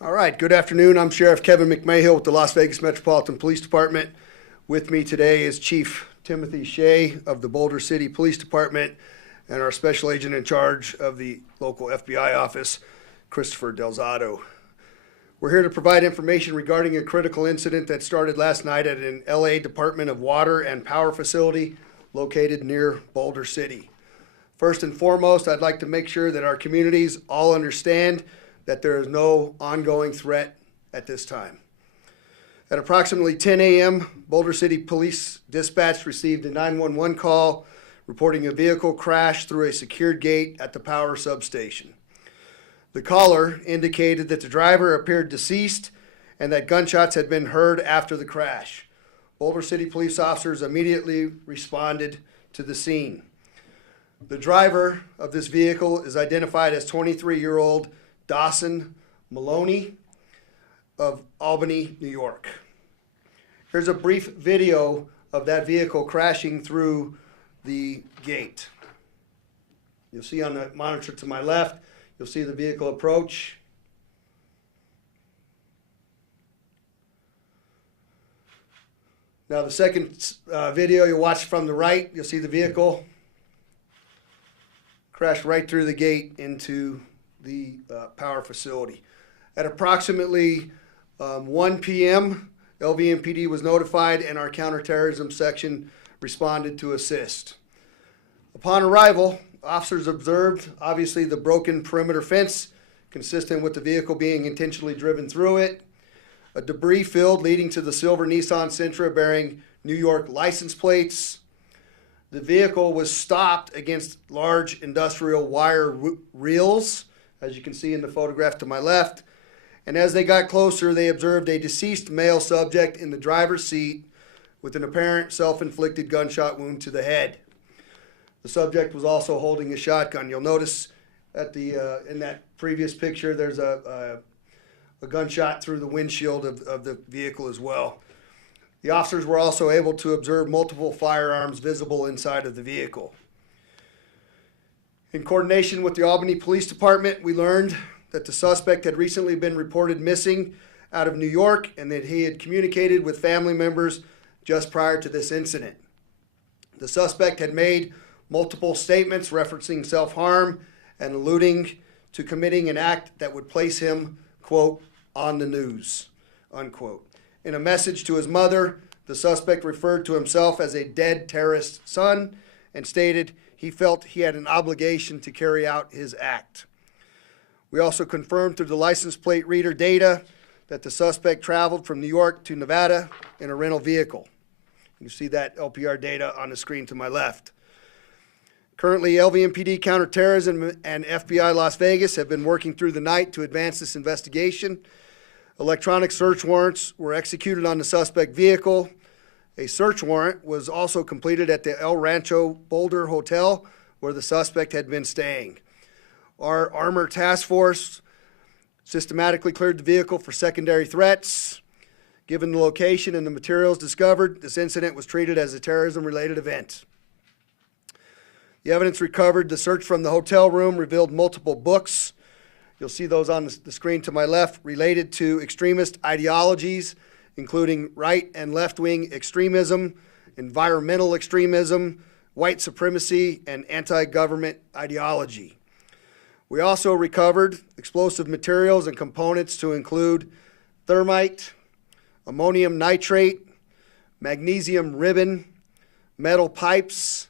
All right, good afternoon. I'm Sheriff Kevin McMahill with the Las Vegas Metropolitan Police Department. With me today is Chief Timothy Shea of the Boulder City Police Department and our Special Agent in charge of the local FBI office, Christopher Delzato. We're here to provide information regarding a critical incident that started last night at an LA Department of Water and Power facility located near Boulder City. First and foremost, I'd like to make sure that our communities all understand that there is no ongoing threat at this time. At approximately 10 a.m., Boulder City Police Dispatch received a 911 call reporting a vehicle crashed through a secured gate at the power substation. The caller indicated that the driver appeared deceased and that gunshots had been heard after the crash. Boulder City police officers immediately responded to the scene. The driver of this vehicle is identified as 23-year-old Dawson Maloney of Albany, New York. Here's a brief video of that vehicle crashing through the gate. You'll see on the monitor to my left, you'll see the vehicle approach. Now the second video you'll watch from the right, you'll see the vehicle crash right through the gate into the power facility. At approximately 1 p.m., LVMPD was notified and our counterterrorism section responded to assist. Upon arrival, officers observed, obviously, the broken perimeter fence consistent with the vehicle being intentionally driven through it, a debris field leading to the silver Nissan Sentra bearing New York license plates. The vehicle was stopped against large industrial wire reels, as you can see in the photograph to my left. And as they got closer, they observed a deceased male subject in the driver's seat with an apparent self-inflicted gunshot wound to the head. The subject was also holding a shotgun. You'll notice at in that previous picture, there's a gunshot through the windshield of the vehicle as well. The officers were also able to observe multiple firearms visible inside of the vehicle. In coordination with the Albany Police Department, we learned that the suspect had recently been reported missing out of New York and that he had communicated with family members just prior to this incident. The suspect had made multiple statements referencing self-harm and alluding to committing an act that would place him, quote, on the news, unquote. In a message to his mother, the suspect referred to himself as a dead terrorist son and stated he felt he had an obligation to carry out his act. We also confirmed through the license plate reader data that the suspect traveled from New York to Nevada in a rental vehicle. You see that LPR data on the screen to my left. Currently, LVMPD Counterterrorism and FBI Las Vegas have been working through the night to advance this investigation. Electronic search warrants were executed on the suspect vehicle. A search warrant was also completed at the El Rancho Boulder Hotel where the suspect had been staying. Our Armor Task Force systematically cleared the vehicle for secondary threats. Given the location and the materials discovered, this incident was treated as a terrorism-related event. The evidence recovered, the search from the hotel room revealed multiple books. You'll see those on the screen to my left related to extremist ideologies, including right and left-wing extremism, environmental extremism, white supremacy, and anti-government ideology. We also recovered explosive materials and components to include thermite, ammonium nitrate, magnesium ribbon, metal pipes,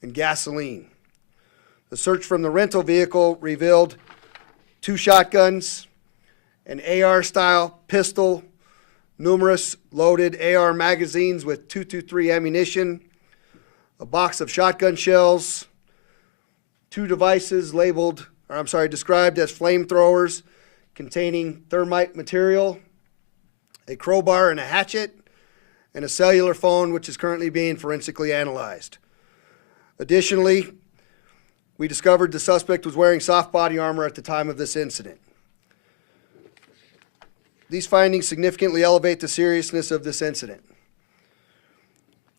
and gasoline. The search from the rental vehicle revealed 2 shotguns, an AR-style pistol, numerous loaded AR magazines with .223 ammunition, a box of shotgun shells, 2 devices described as flamethrowers containing thermite material, a crowbar and a hatchet, and a cellular phone which is currently being forensically analyzed. Additionally, we discovered the suspect was wearing soft body armor at the time of this incident. These findings significantly elevate the seriousness of this incident.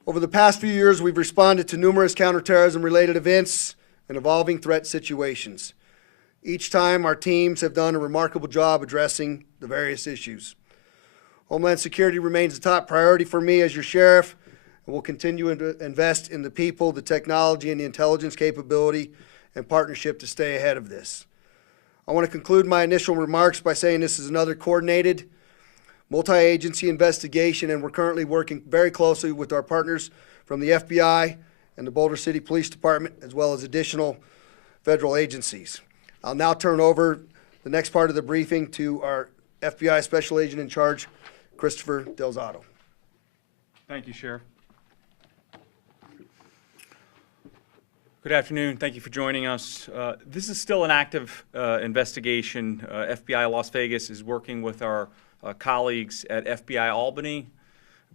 Over the past few years, we've responded to numerous counterterrorism-related events and evolving threat situations. Each time, our teams have done a remarkable job addressing the various issues. Homeland Security remains a top priority for me as your sheriff, and will continue to invest in the people, the technology, and the intelligence capability and partnership to stay ahead of this. I want to conclude my initial remarks by saying this is another coordinated, multi-agency investigation, and we're currently working very closely with our partners from the FBI and the Boulder City Police Department, as well as additional federal agencies. I'll now turn over the next part of the briefing to our FBI Special Agent in Charge, Christopher Delzato. Thank you, Sheriff. Good afternoon. Thank you for joining us. This is still an active investigation. FBI Las Vegas is working with our colleagues at FBI Albany,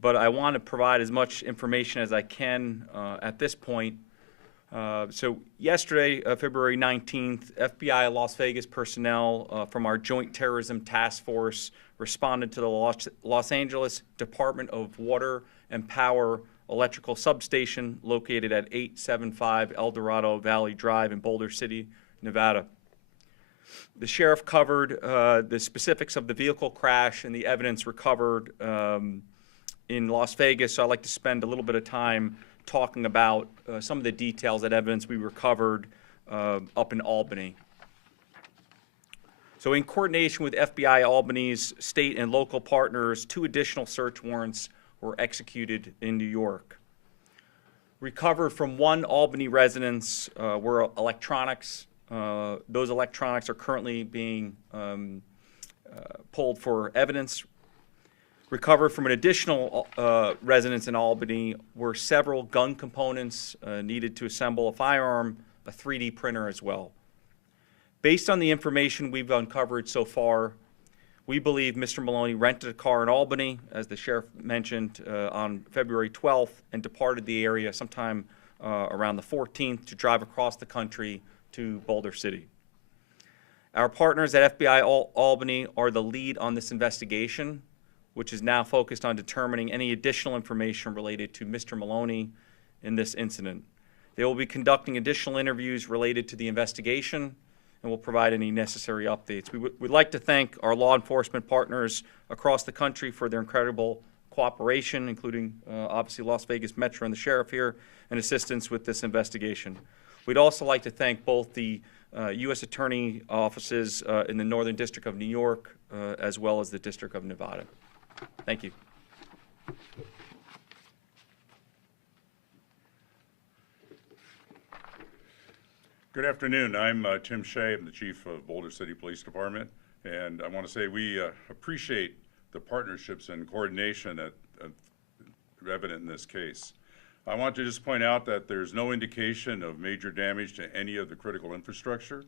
but I want to provide as much information as I can at this point. So yesterday, February 19th, FBI Las Vegas personnel from our Joint Terrorism Task Force responded to the Los Angeles Department of Water and Power electrical substation located at 875 El Dorado Valley Drive in Boulder City, Nevada. The sheriff covered the specifics of the vehicle crash and the evidence recovered in Las Vegas, so I'd like to spend a little bit of time talking about some of the details, that evidence we recovered up in Albany. So in coordination with FBI Albany's state and local partners, 2 additional search warrants were executed in New York. Recovered from 1 Albany residence were electronics. Those electronics are currently being pulled for evidence. Recovered from an additional residence in Albany were several gun components needed to assemble a firearm, a 3D printer as well. Based on the information we've uncovered so far, we believe Mr. Maloney rented a car in Albany, as the sheriff mentioned, on February 12th and departed the area sometime around the 14th to drive across the country to Boulder City. Our partners at FBI Albany are the lead on this investigation, which is now focused on determining any additional information related to Mr. Maloney in this incident. They will be conducting additional interviews related to the investigation and will provide any necessary updates. We'd like to thank our law enforcement partners across the country for their incredible cooperation, including obviously Las Vegas Metro and the sheriff here, and assistance with this investigation. We'd also like to thank both the U.S. Attorney offices in the Northern District of New York as well as the District of Nevada. Thank you. Good afternoon. I'm Tim Shea. I'm the Chief of Boulder City Police Department, and I want to say we appreciate the partnerships and coordination that are evident in this case. I want to just point out that there's no indication of major damage to any of the critical infrastructure.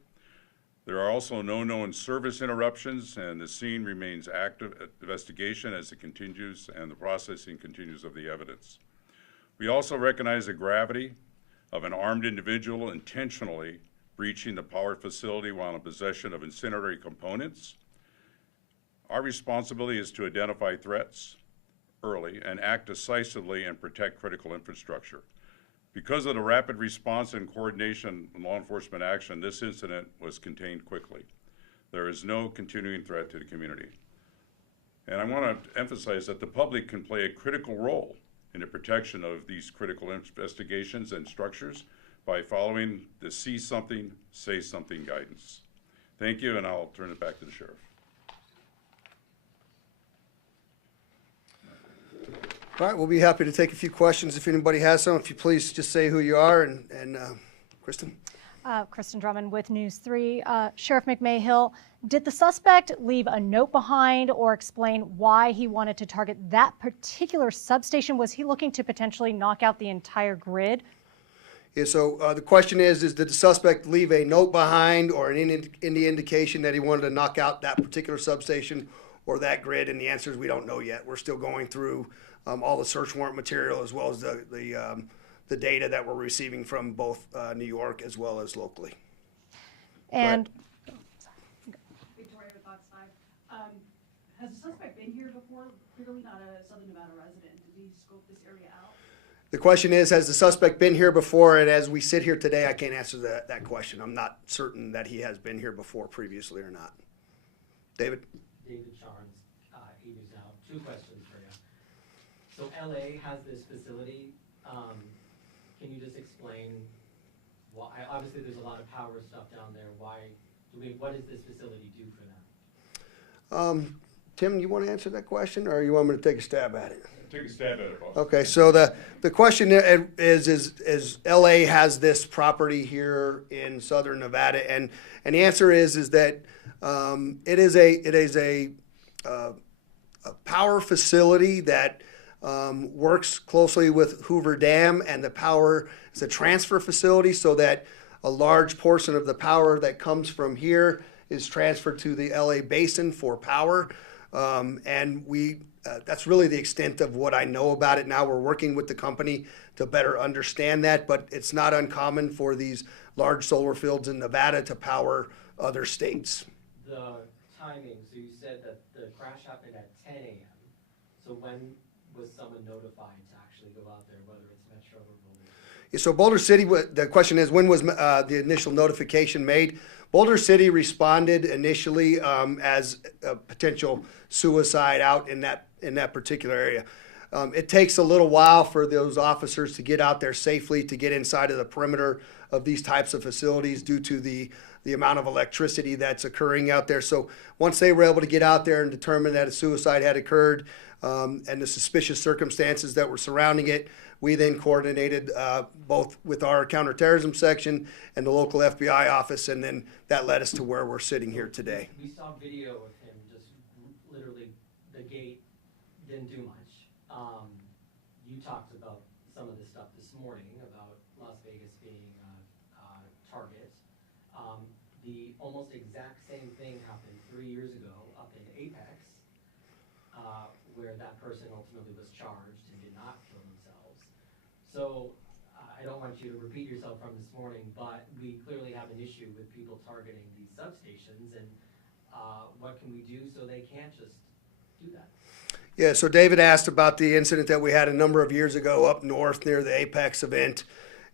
There are also no known service interruptions, and the scene remains active investigation as it continues and the processing continues of the evidence. We also recognize the gravity of an armed individual intentionally breaching the power facility while in possession of incendiary components. Our responsibility is to identify threats early and act decisively and protect critical infrastructure. Because of the rapid response and coordination in law enforcement action, this incident was contained quickly. There is no continuing threat to the community. And I want to emphasize that the public can play a critical role in the protection of these critical investigations and structures by following the see something, say something guidance. Thank you, and I'll turn it back to the sheriff. All right, we'll be happy to take a few questions if anybody has some. If you please just say who you are and Kristen. Kristen Drummond with News 3. Sheriff McMahill, did the suspect leave a note behind or explain why he wanted to target that particular substation? Was he looking to potentially knock out the entire grid? Yeah, so the question is did the suspect leave a note behind or any indication that he wanted to knock out that particular substation or that grid? And the answer is we don't know yet. We're still going through all the search warrant material as well as the data that we're receiving from both New York as well as locally. And Victoria with Fox 5. Has the suspect been here before? Clearly not a Southern Nevada resident. Did he scope this area out? The question is, has the suspect been here before? And as we sit here today, I can't answer that question. I'm not certain that he has been here before previously or not. David? David Charnes, Eagles Now. Two questions for you. So LA has this facility. Can you just explain why? Obviously, there's a lot of power stuff down there. What does this facility do for them? Tim, you want to answer that question, or you want me to take a stab at it? Take a stab at it, boss. Okay, so the question is LA has this property here in southern Nevada, and the answer is that it is a power facility that works closely with Hoover Dam, and the power is a transfer facility so that a large portion of the power that comes from here is transferred to the LA basin for power. And that's really the extent of what I know about it now. We're working with the company to better understand that, but it's not uncommon for these large solar fields in Nevada to power other states. The timing, so you said that the crash happened at 10 a.m. So when was someone notified to actually go out there, whether it's Metro or Boulder? Yeah, so Boulder City, the question is, when was the initial notification made? Boulder City responded initially as a potential suicide out in that particular area. It takes a little while for those officers to get out there safely, to get inside of the perimeter of these types of facilities due to the amount of electricity that's occurring out there. So once they were able to get out there and determine that a suicide had occurred and the suspicious circumstances that were surrounding it, we then coordinated both with our counterterrorism section and the local FBI office, and then that led us to where we're sitting here today. We saw video of him just literally, the gate didn't do much. You talked about some of this stuff this morning about Las Vegas being a target. The almost exact same thing happened 3 years ago up in Apex, where that person ultimately was charged and did not kill themselves. So I don't want you to repeat yourself from this morning, but we clearly have an issue with people targeting these substations, and what can we do so they can't just do that? Yeah, so David asked about the incident that we had a number of years ago up north near the Apex event,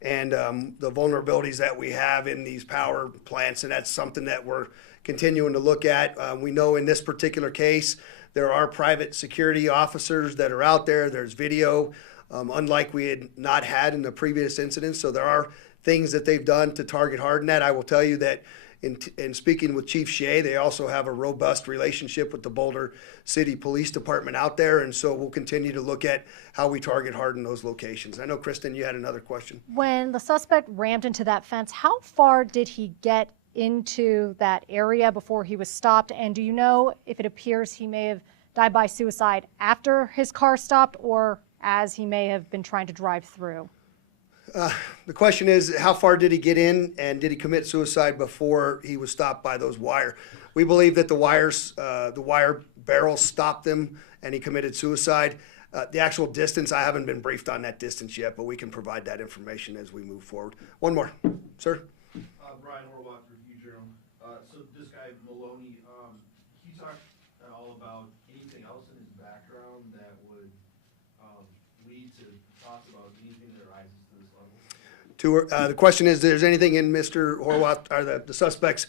and the vulnerabilities that we have in these power plants, and that's something that we're continuing to look at. We know in this particular case, there are private security officers that are out there. There's video, unlike we had not had in the previous incidents. So there are things that they've done to target harden that. I will tell you that in speaking with Chief Shea, they also have a robust relationship with the Boulder City Police Department out there, and so we'll continue to look at how we target harden those locations. I know, Kristen, you had another question. When the suspect rammed into that fence, how far did he get into that area before he was stopped? And do you know if it appears he may have died by suicide after his car stopped or as he may have been trying to drive through? The question is, how far did he get in, and did he commit suicide before he was stopped by those wire? We believe that the wire barrels stopped him, and he committed suicide. The actual distance, I haven't been briefed on that distance yet, but we can provide that information as we move forward. One more, sir. Brian Horwath, Review Journal. So this guy Maloney, he talked at all about anything else in his background that would lead to talk about anything that rises to this level? The question is, there's anything in Mr. Horwath or the suspect's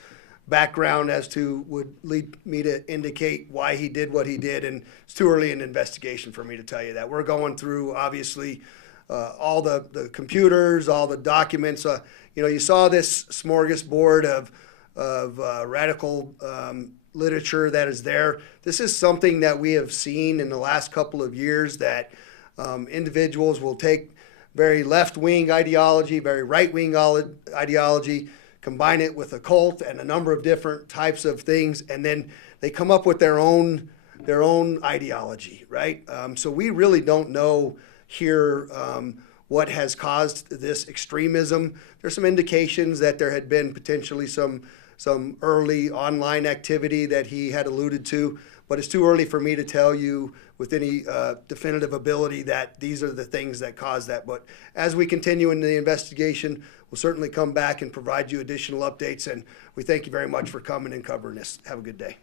background as to would lead me to indicate why he did what he did, and it's too early in the investigation for me to tell you that. We're going through, obviously, all the computers, all the documents. You saw this smorgasbord of radical literature that is there. This is something that we have seen in the last couple of years, that individuals will take very left-wing ideology, very right-wing ideology, combine it with a cult and a number of different types of things, and then they come up with their own ideology, right? So we really don't know here what has caused this extremism. There's some indications that there had been potentially some early online activity that he had alluded to, but it's too early for me to tell you with any definitive ability that these are the things that caused that. But as we continue in the investigation, we'll certainly come back and provide you additional updates, and we thank you very much for coming and covering this. Have a good day.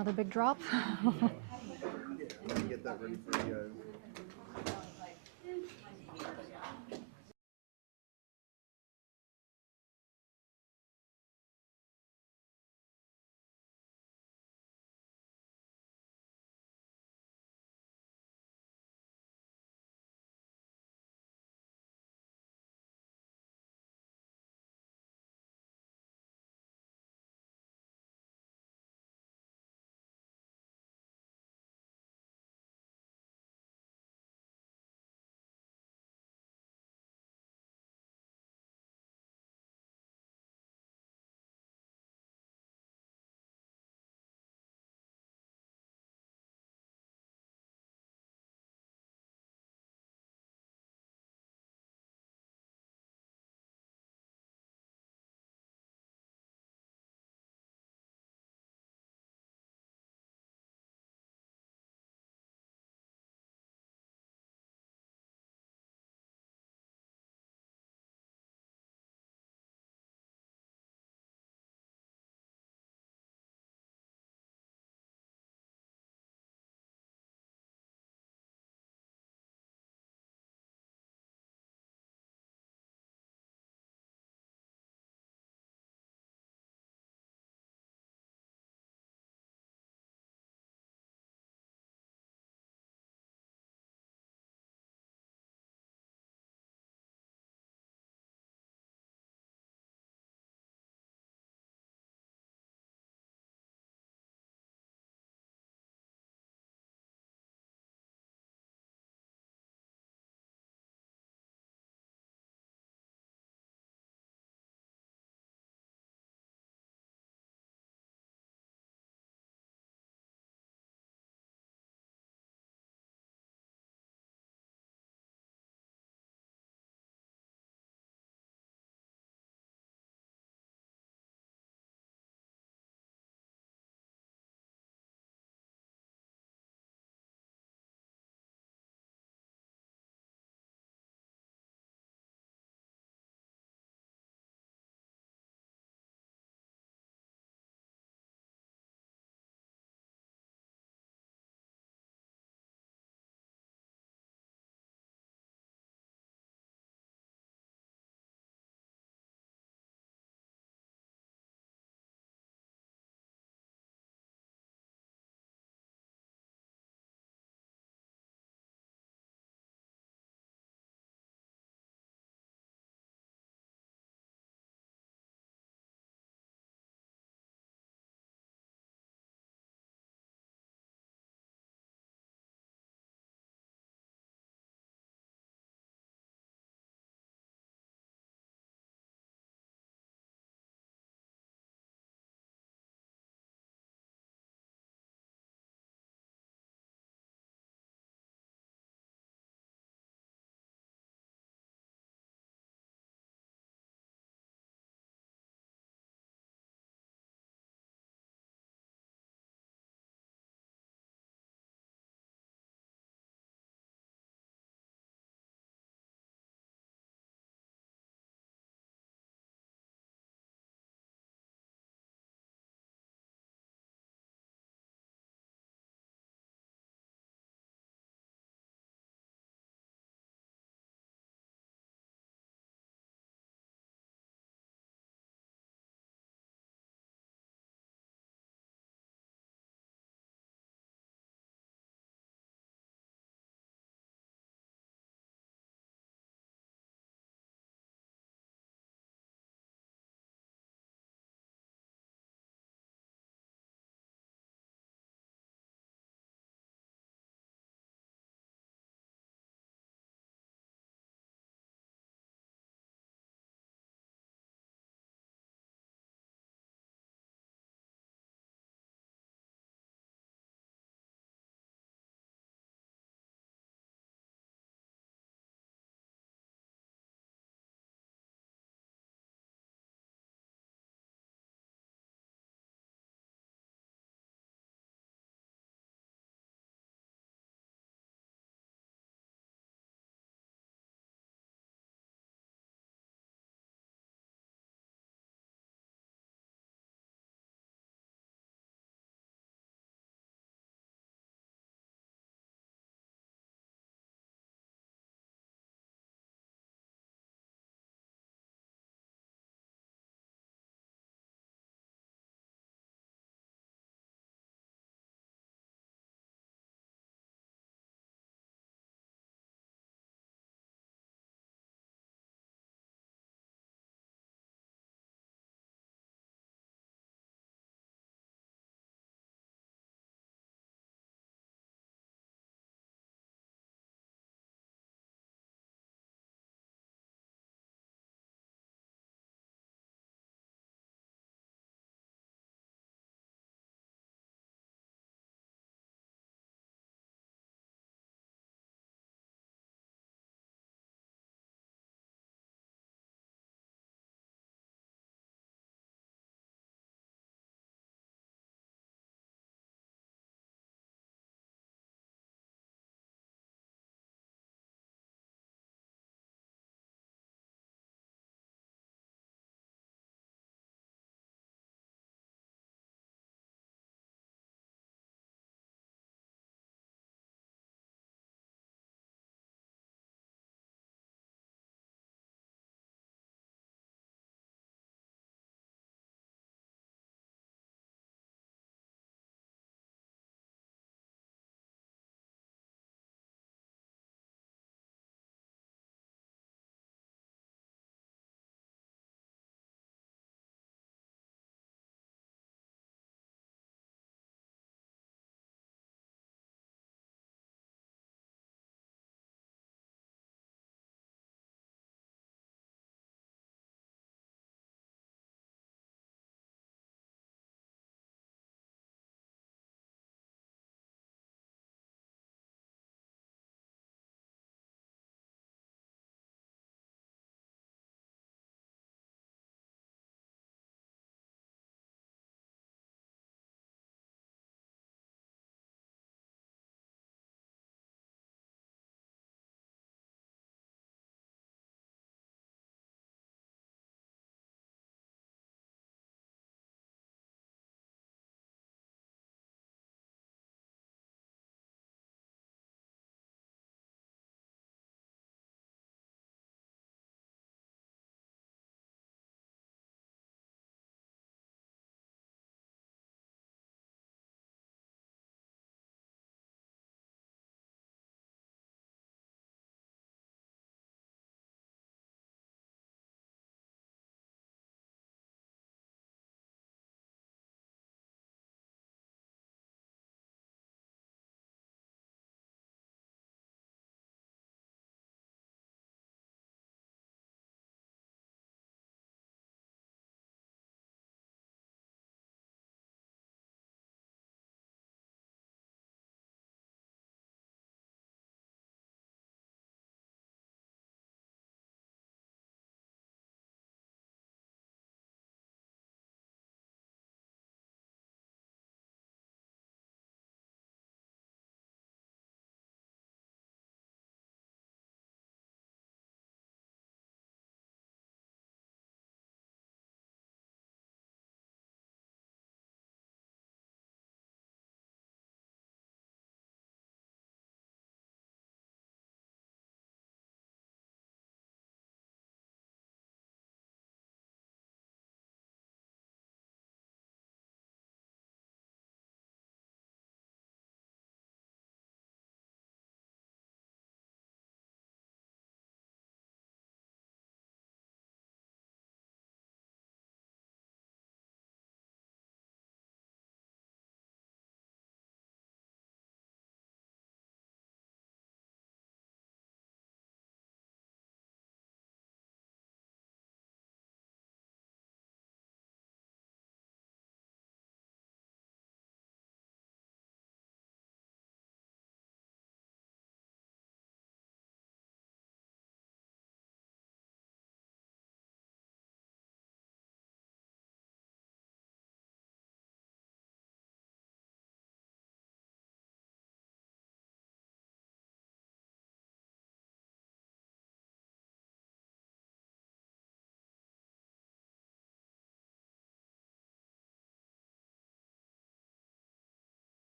another big drop. Get that ready for you guys.